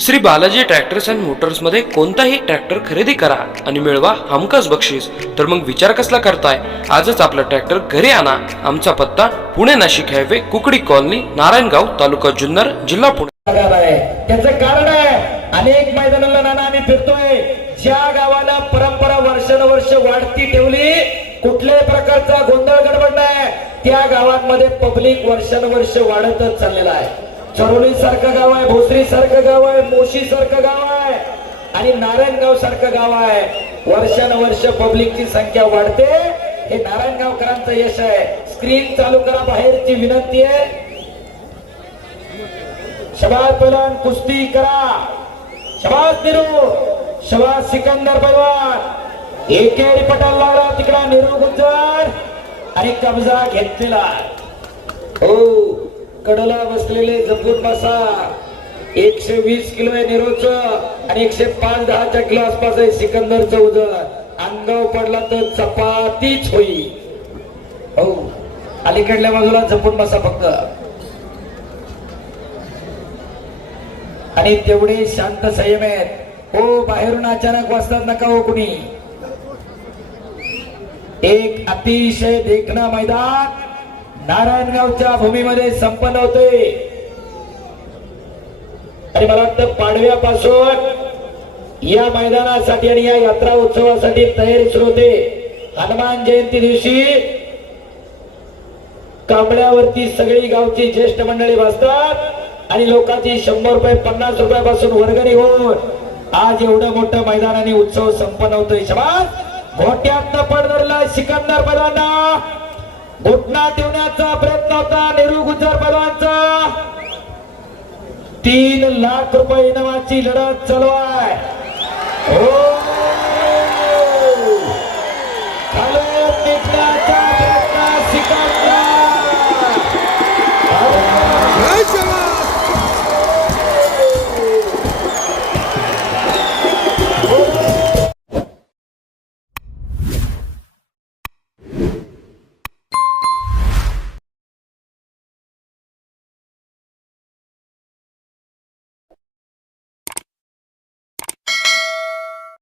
Shri Balaji tractors and Motors मध्ये कोणताही tractor खरेदी करा आणि मिळवा हमखास बक्षीस. तर मग विचार कसला करताय? आजच आपला ट्रॅक्टर घरी आणा. आमचा पत्ता पुणे नाशिक हायवे, कुकडी कॉलनी, नारायणगाव, तालुका जुन्नर, जिल्हा पुणे. त्याचं कारण आहे, अनेक मैदानाला नाना आम्ही फिरतोय, ज्या गावाला परंपरा वर्षानुवर्ष वाढती ठेवली, कुठल्याही प्रकारचा गोंधळ गडबड नाही, त्या गावांमध्ये पब्लिक वर्षानुवर्ष वाढतच चाललेला आहे. चरोली सारखं गाव आहे, भोसरी सारखं गाव आहे, मोशी सारखं गाव आहे आणि नारायणगाव सारखं गाव आहे. वर्षानुवर्ष पब्लिकची संख्या वाढते, हे नारायणगावकरांचं यश आहे. स्क्रीन चालू करा, बाहेरची विनंती आहे. शबाज पैलवान कुस्ती करा, शबाज निरू, शबाज सिकंदर पैलवान. एकेरी पटाला लागला तिकडा निरू गुज्जर आणि कब्जा घेतलेला. हो, कडला बसलेले जपून बसा. 120 किलो आहे निरोच आणि 105-10 किलो आसपास आहे सिकंदरचं वजन. अंगाव पडला तर चपातीच होईल. हो, अलीकडल्या बाजूला जपून बसा फक्त. आणि तेवढे शांत संयम आहेत. हो, बाहेरून अचानक वाजतात नका हो कुणी. एक अतिशय देखणं मैदान नारायणगावच्या भूमीमध्ये संपन्न होते आणि मला वाटतं पाडव्यापासून या मैदानासाठी आणि या यात्रा उत्सवासाठी तयारी सुरू होते. हनुमान जयंती दिवशी कांबळ्यावरती सगळी गावची ज्येष्ठ मंडळी बसतात आणि लोकांची 100 रुपये 50 रुपयापासून वर्गणी होऊन आज एवढं मोठं मैदान आणि उत्सव संपन्न होतोय. शबास, मोठ्यातनं पडधरला सिकंदर पैलवानांना. घुटना ठेवण्याचा प्रयत्न होता नेहरू गुज्जर पैलवानचा. 3 लाख रुपये इनामाची लढत चालू आहे. हो,